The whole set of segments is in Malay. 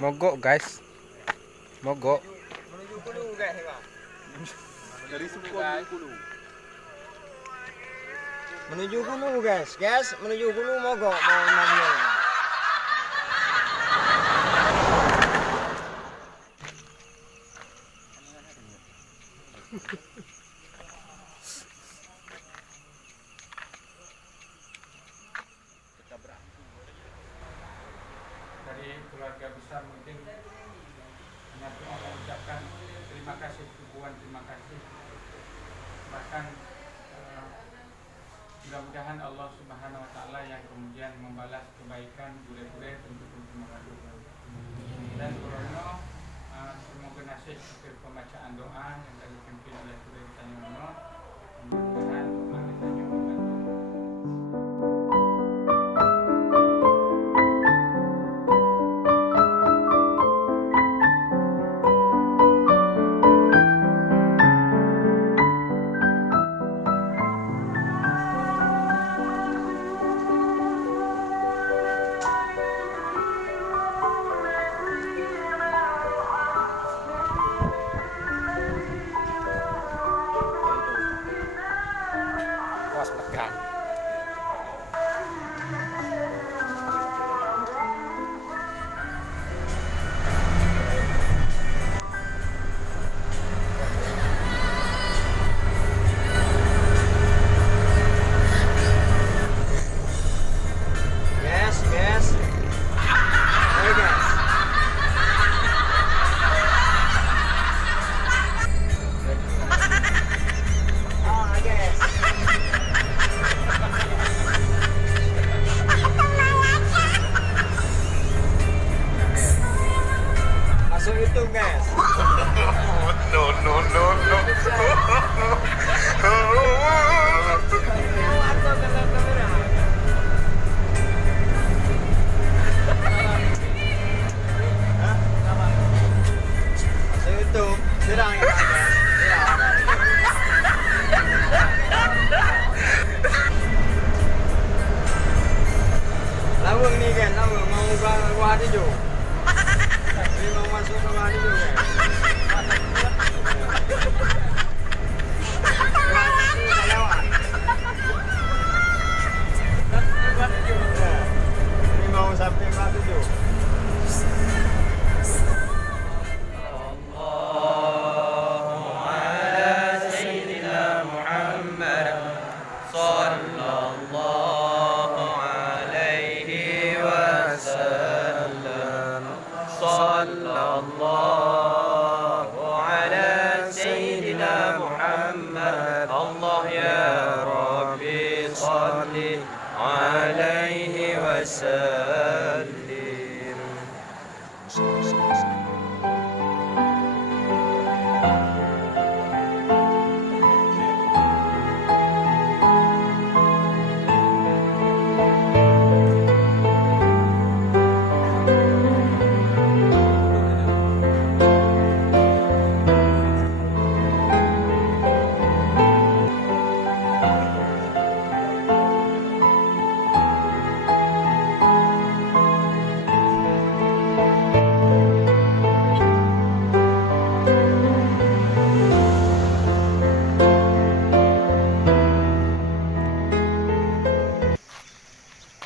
Mogok guys. Mogok. Menuju Kulu guys, bang. Dari Suku menuju Kulu. Menuju Kulu guys. Guys, menuju Kulu mogok mau 6 mil. Dari keluarga besar mungkin hanya cuma mengucapkan terima kasih, tumpuan terima kasih. Bahkan mudah-mudahan Allah Subhanahu Wa Taala yang kemudian membalas kebaikan bule-bule untuk mengadu. Dan Kurono semoga nasib akhir pembacaan doa yang tadi dipimpin oleh Bule Tanyono, mudah-mudahan Bule Tanyono membantu. Was tekan. Guys, guys. Ayo guys. Ah, guys. Masuk YouTube guys. No, no, no, no. Masuk YouTube. Serang ya guys. Lawang ni kan, lawang mau gua hijau. Ini mau masuk ke bawah hijau guys. Ini mau sampai ke hijau.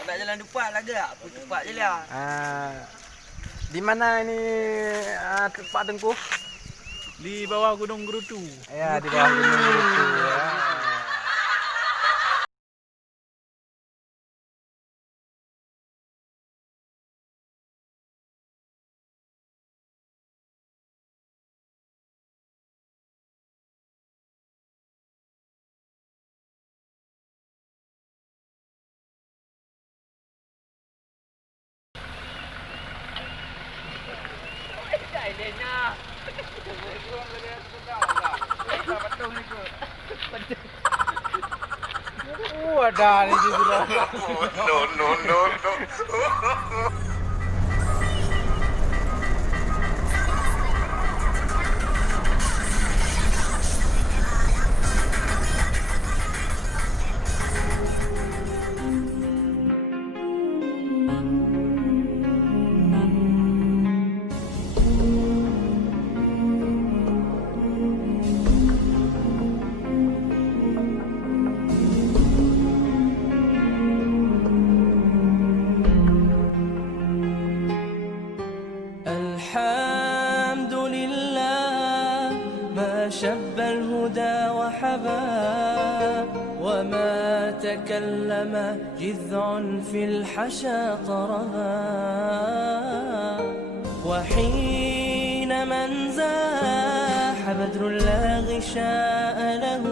Nak jalan depan lah ke? Aku cepat je lah. Di mana ini tempat Tengku? Di bawah Gunung Gerutu. Ya, di bawah Gunung Gerutu. Ya. Ada ni juga. No, no, no, no. صاحبا وما تكلم جذع في الحشا طربا وحين من زاح بدر لا غشاء له